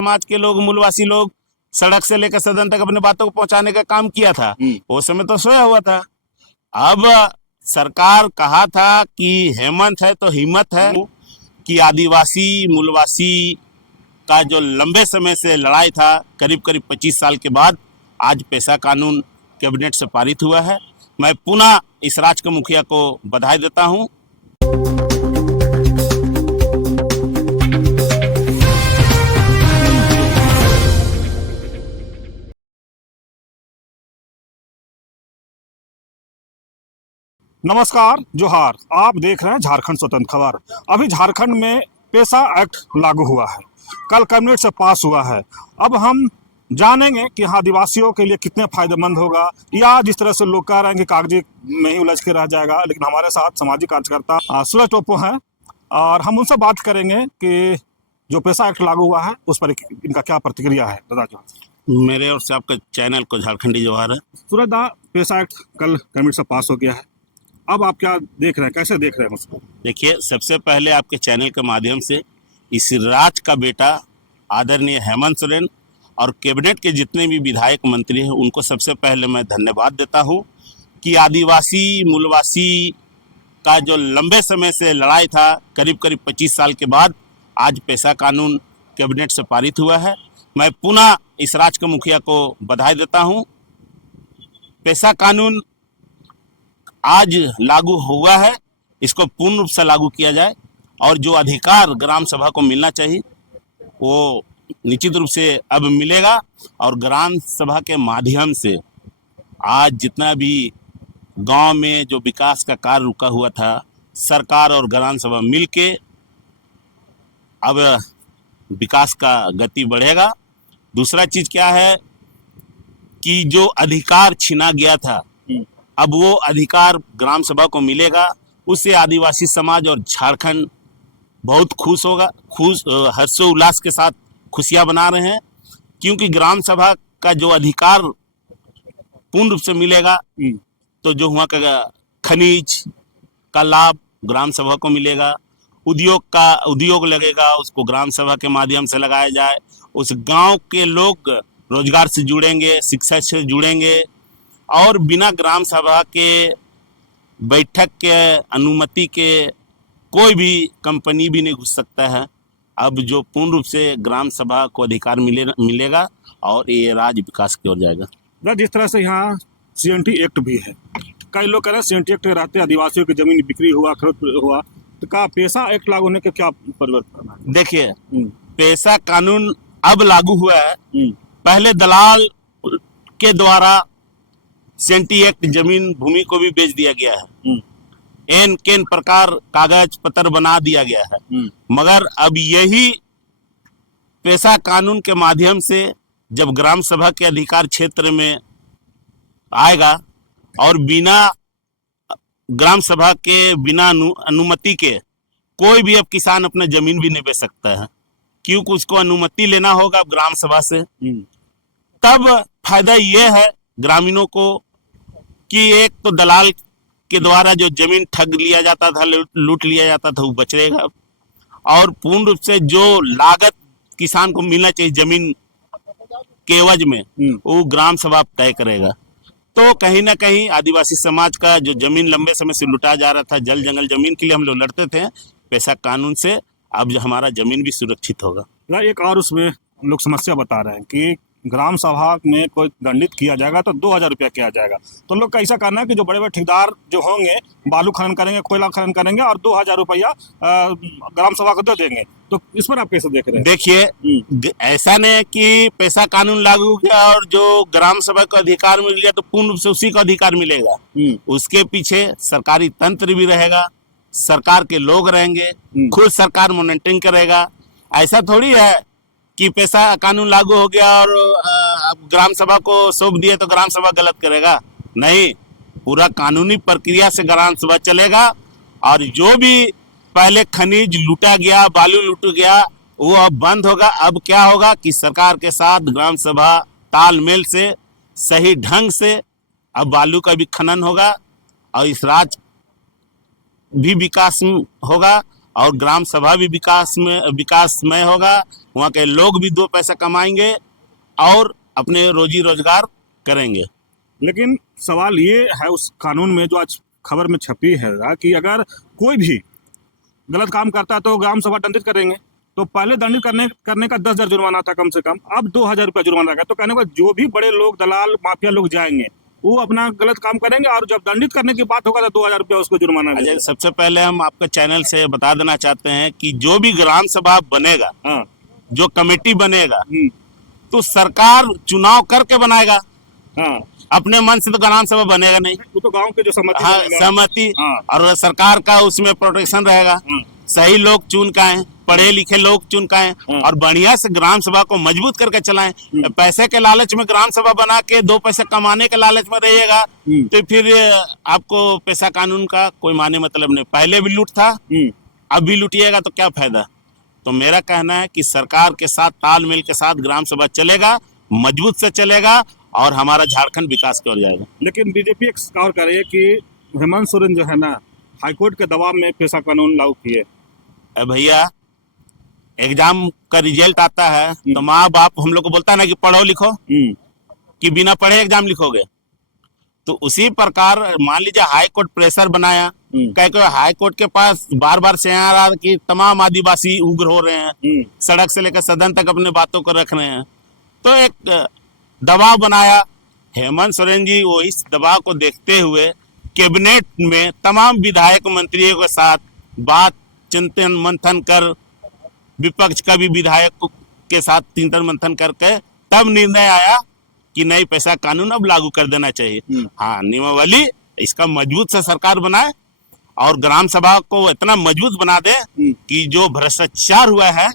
समाज के लोग, मूलवासी लोग सड़क से लेकर सदन तक अपने बातों को पहुंचाने का काम किया था। उस समय तो सोया हुआ था। अब सरकार कहा था कि हेमंत है तो हिम्मत है, कि आदिवासी मूलवासी का जो लंबे समय से लड़ाई था, करीब करीब 25 साल के बाद आज पेशा कानून कैबिनेट से पारित हुआ है। मैं पुनः इस राज्य के मुखिया को बधाई देता हूं। नमस्कार, जोहार। आप देख रहे हैं झारखंड स्वतंत्र खबर। अभी झारखंड में पेशा एक्ट लागू हुआ है, कल कैबिनेट से पास हुआ है। अब हम जानेंगे कि आदिवासियों के लिए कितने फायदेमंद होगा, या जिस तरह से लोग कह रहे हैं कि कागजी में ही उलझ के रह जाएगा। लेकिन हमारे साथ सामाजिक कार्यकर्ता सूरज टोप्पो हैं और हम उनसे बात करेंगे कि जो पेशा एक्ट लागू हुआ है उस पर इनका क्या प्रतिक्रिया है। दादा जो मेरे और से आपके चैनल को झारखंडी जोहार है। सूरज दा, पेशा एक्ट कल कैबिनेट से पास हो गया है, अब आप क्या देख रहे हैं, कैसे देख रहे हैं उसको? देखिए, सबसे पहले आपके चैनल के माध्यम से इस राज्य का बेटा आदरणीय हेमंत सोरेन और कैबिनेट के जितने भी विधायक मंत्री हैं उनको सबसे पहले मैं धन्यवाद देता हूं कि आदिवासी मूलवासी का जो लंबे समय से लड़ाई था, करीब करीब 25 साल के बाद आज पेशा कानून कैबिनेट से पारित हुआ है। मैं पुनः इस राज्य के मुखिया को बधाई देता हूं। पेशा कानून आज लागू हुआ है, इसको पूर्ण रूप से लागू किया जाए और जो अधिकार ग्राम सभा को मिलना चाहिए वो निश्चित रूप से अब मिलेगा। और ग्राम सभा के माध्यम से आज जितना भी गांव में जो विकास का कार्य रुका हुआ था, सरकार और ग्राम सभा मिलके अब विकास का गति बढ़ेगा। दूसरा चीज क्या है कि जो अधिकार छीना गया था, अब वो अधिकार ग्राम सभा को मिलेगा। उससे आदिवासी समाज और झारखंड बहुत खुश होगा, हर्षोल्लास के साथ खुशियां बना रहे हैं, क्योंकि ग्राम सभा का जो अधिकार पूर्ण रूप से मिलेगा तो जो वहाँ का खनिज का लाभ ग्राम सभा को मिलेगा, उद्योग लगेगा, उसको ग्राम सभा के माध्यम से लगाया जाए। उस गांव के लोग रोजगार से जुड़ेंगे, शिक्षा से जुड़ेंगे और बिना ग्राम सभा के बैठक के अनुमति के कोई भी कंपनी भी नहीं घुस सकता है। अब जो पूर्ण रूप से ग्राम सभा को अधिकार मिलेगा और ये राज्य विकास की ओर जाएगा। जिस तरह से यहाँ CNT एक्ट भी है, कई लोग कह रहे हैं CNT एक्ट के रहते आदिवासियों की जमीन बिक्री हुआ, खरीद हुआ, तो क्या पेशा एक्ट लागू होने के क्या परिवर्तन है? देखिए, पेशा कानून अब लागू हुआ है। पहले दलाल के द्वारा CNT एक्ट जमीन भूमि को भी बेच दिया गया है, एन केन प्रकार कागज पत्र बना दिया गया है। मगर अब यही पेशा कानून के माध्यम से जब ग्राम सभा के अधिकार क्षेत्र में आएगा और बिना ग्राम सभा के बिना अनुमति के कोई भी अब किसान अपना जमीन भी नहीं बेच सकता है, क्योंकि उसको अनुमति लेना होगा ग्राम सभा से। तब फायदा यह है ग्रामीणों को कि एक तो दलाल के द्वारा जो जमीन ठग लिया जाता था, लूट लिया जाता था, वो बचेगा और पूर्ण रूप से जो लागत किसान को मिलना चाहिए जमीन के एवज में वो ग्राम सभा तय करेगा। तो कहीं ना कहीं आदिवासी समाज का जो जमीन लंबे समय से लुटा जा रहा था, जल जंगल जमीन के लिए हम लोग लड़ते थे, पेशा कानून से अब हमारा जमीन भी सुरक्षित होगा। एक और उसमें लोग समस्या बता रहे हैं कि ग्राम सभा में कोई दंडित किया जाएगा तो 2000 रुपया किया जाएगा। तो लोग का ऐसा कहना है कि जो बड़े बड़े ठेकेदार जो होंगे बालू खनन करेंगे, कोयला खनन करेंगे और 2000 रुपया ग्राम सभा को दे देंगे। तो इस पर आप कैसे देख रहे हैं? देखिए, ऐसा नहीं है कि पेशा कानून लागू हो गया और जो ग्राम सभा को अधिकार मिल गया तो पूर्ण रूप से उसी को अधिकार मिलेगा। उसके पीछे सरकारी तंत्र भी रहेगा, सरकार के लोग रहेंगे, खुद सरकार मॉनिटरिंग करेगा। ऐसा थोड़ी है कि पेशा कानून लागू हो गया और ग्राम सभा को सौंप दिया तो ग्राम सभा गलत करेगा। नहीं, पूरा कानूनी प्रक्रिया से ग्राम सभा चलेगा और जो भी पहले खनिज लूटा गया, बालू लूट गया, वो अब बंद होगा। अब क्या होगा कि सरकार के साथ ग्राम सभा तालमेल से सही ढंग से अब बालू का भी खनन होगा और इस राज्य भी विकास होगा और ग्राम सभा भी विकासमय होगा, वहाँ के लोग भी दो पैसा कमाएंगे और अपने रोजी रोजगार करेंगे। लेकिन सवाल ये है उस कानून में जो आज खबर में छपी है कि अगर कोई भी गलत काम करता है तो ग्राम सभा दंडित करेंगे। तो पहले दंडित करने का 10,000 जुर्माना था कम से कम, अब 2,000 रुपया जुर्माना रखा। तो कहने का जो भी बड़े लोग, दलाल, माफिया लोग जाएंगे वो अपना गलत काम करेंगे और जब दंडित करने की बात होगा तो 2,000 रुपया उसको जुर्माना अच्छा, देंगे। सबसे पहले हम आपके चैनल से बता देना चाहते हैं कि जो भी ग्राम सभा बनेगा, हाँ। जो कमेटी बनेगा, तो सरकार चुनाव करके बनाएगा। हाँ। अपने मन से तो ग्राम सभा बनेगा नहीं, वो तो गांव के जो सहमति हाँ, बनेगा। सहमति हाँ। और सरकार का उसमें प्रोटेक्शन रहेगा। हाँ। सही लोग चुन के आए, पढ़े लिखे लोग चुन के आए हाँ। और बढ़िया से ग्राम सभा को मजबूत करके चलाएं। पैसे के लालच में ग्राम सभा बना के 2 पैसे कमाने के लालच में रहिएगा तो फिर आपको पैसा कानून का कोई माने मतलब नहीं। पहले भी लूट था, अब भी लूटिएगा तो क्या फायदा। तो मेरा कहना है कि सरकार के साथ तालमेल के साथ ग्राम सभा चलेगा, मजबूत से चलेगा और हमारा झारखंड विकास की ओर जाएगा। लेकिन बीजेपी एक और कर रही है कि हेमंत सोरेन जो है ना, हाईकोर्ट के दबाव में पेशा कानून लागू किए। भैया, एग्जाम का रिजल्ट आता है तो माँ बाप हम लोग को बोलता है ना कि पढ़ो लिखो, कि बिना पढ़े एग्जाम लिखोगे। तो उसी प्रकार मान लीजिए हाई कोर्ट प्रेशर बनाया, कह हाई कोर्ट के पास बार बार से आ रहा कि तमाम आदिवासी उग्र हो रहे हैं, सड़क से लेकर सदन तक अपने बातों को रख रहे हैं, तो एक दबाव बनाया। हेमंत सोरेन जी वो इस दबाव को देखते हुए कैबिनेट में तमाम विधायक मंत्रियों के साथ बात चिंतन मंथन कर, विपक्ष का भी विधायक के साथ चिंतन मंथन करके तब निर्णय आया कि नई पैसा कानून अब लागू कर देना चाहिए। हाँ, नियमावली इसका मजबूत से सरकार बनाए और ग्राम सभा को इतना मजबूत बना दे कि जो भ्रष्टाचार हुआ है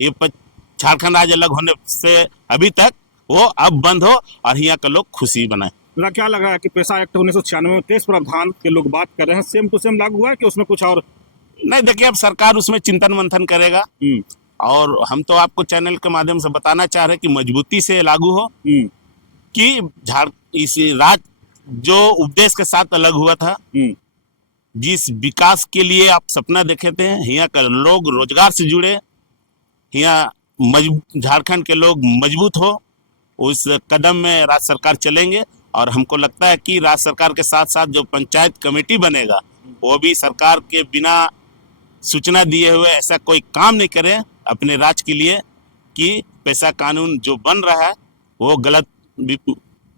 ये झारखंड राज्य अलग होने से अभी तक, वो अब बंद हो और यहाँ के लोग खुशी बनाए। मेरा क्या लग रहा है कि पैसा एक्ट 1996 में 23 प्रावधान के लोग बात कर रहे हैं, सेम टू सेम लागू हुआ है कि उसमें कुछ और? नहीं, देखिए अब सरकार उसमें चिंतन मंथन करेगा और हम तो आपको चैनल के माध्यम से बताना चाह रहे हैं कि मजबूती से लागू हो, कि इस राज्य जो उपदेश के साथ अलग हुआ था, जिस विकास के लिए आप सपना देखे थे, यहाँ का लोग रोजगार से जुड़े, यहाँ झारखंड के लोग मजबूत हो, उस कदम में राज्य सरकार चलेंगे। और हमको लगता है कि राज्य सरकार के साथ साथ जो पंचायत कमेटी बनेगा वो भी सरकार के बिना सूचना दिए हुए ऐसा कोई काम नहीं करे अपने राज्य के लिए कि पैसा कानून जो बन रहा है वो गलत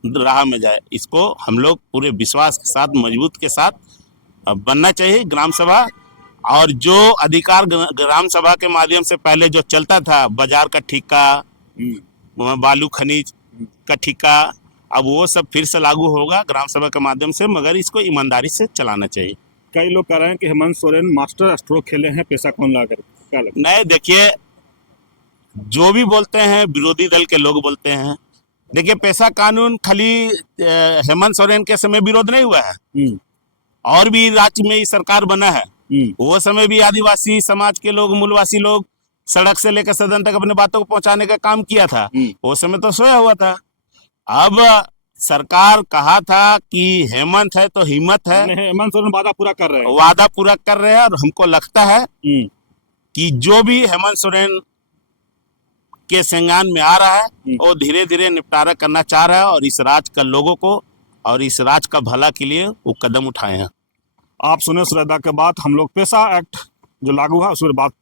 राह में जाए। इसको हम लोग पूरे विश्वास के साथ, मजबूत के साथ बनना चाहिए ग्राम सभा। और जो अधिकार ग्राम सभा के माध्यम से पहले जो चलता था, बाजार का ठेका, बालू खनिज का ठेका, अब वो सब फिर से लागू होगा ग्राम सभा के माध्यम से, मगर इसको ईमानदारी से चलाना चाहिए। कई लोग कह रहे हैं कि हेमंत सोरेन मास्टर स्ट्रोक खेले हैं पैसा कानून लाकर, क्या लगता है? नहीं, देखिए जो भी बोलते हैं विरोधी दल के लोग बोलते हैं, देखिए पैसा कानून खाली हेमंत सोरेन के समय विरोध नहीं हुआ है, और भी राज्य में सरकार बना है, वो समय भी आदिवासी समाज के लोग, मूलवासी लोग सड़क से लेकर सदन तक अपने बातों को पहुंचाने का काम किया था। वो समय तो सोया हुआ था। अब सरकार कहा था कि हेमंत है तो हिम्मत है, हेमंत सोरेन वादा पूरा कर रहे हैं, वादा पूरा कर रहे हैं। और हमको लगता है कि जो भी हेमंत सोरेन के संज्ञान में आ रहा है वो धीरे धीरे निपटारा करना चाह रहा है और इस राज्य का लोगों को और इस राज्य का भला के लिए वो कदम उठाए हैं। आप सुने सुरेदा के बाद हम लोग पैसा एक्ट जो लागू हुआ उस पर बात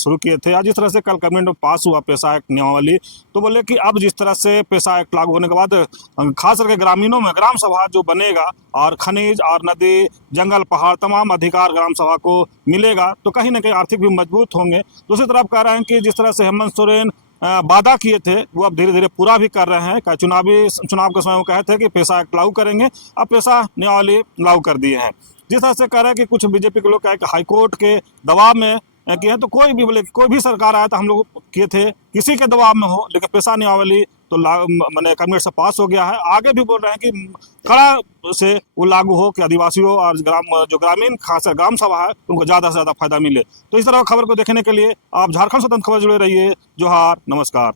शुरू किए थे। आज जिस तरह से कल कैबिनेट में पास हुआ पैसा एक्ट नियमावली, तो बोले कि अब जिस तरह से पैसा एक्ट लागू होने के बाद खास करके ग्रामीणों में ग्राम सभा जो बनेगा और खनिज और नदी, जंगल, पहाड़ तमाम अधिकार ग्राम सभा को मिलेगा, तो कहीं ना कहीं आर्थिक भी मजबूत होंगे। दूसरी तरफ कह रहे हैं कि जिस तरह से हेमंत सोरेन वादा किए थे वो अब धीरे धीरे पूरा भी कर रहे हैं। चुनाव के समय वो कहे थे कि पैसा एक्ट लागू करेंगे, अब पैसा नियमावली लागू कर दिए हैं। जिस तरह से कह रहे हैं कि कुछ बीजेपी के लोग कहे कि हाईकोर्ट के दबाव में किए हैं, तो कोई भी बोले कोई भी सरकार आया तो हम लोग किए थे, किसी के दबाव में हो, लेकिन पैसा नियमावली तो मैंने कैबिनेट से पास हो गया है। आगे भी बोल रहे हैं कि कड़ा से वो लागू हो कि आदिवासियों और जो ग्रामीण खास ग्राम सभा है उनको ज़्यादा से ज़्यादा फायदा मिले। तो इस तरह खबर को देखने के लिए आप झारखंड स्वतंत्र खबर जुड़े रहिए। जोहार, नमस्कार।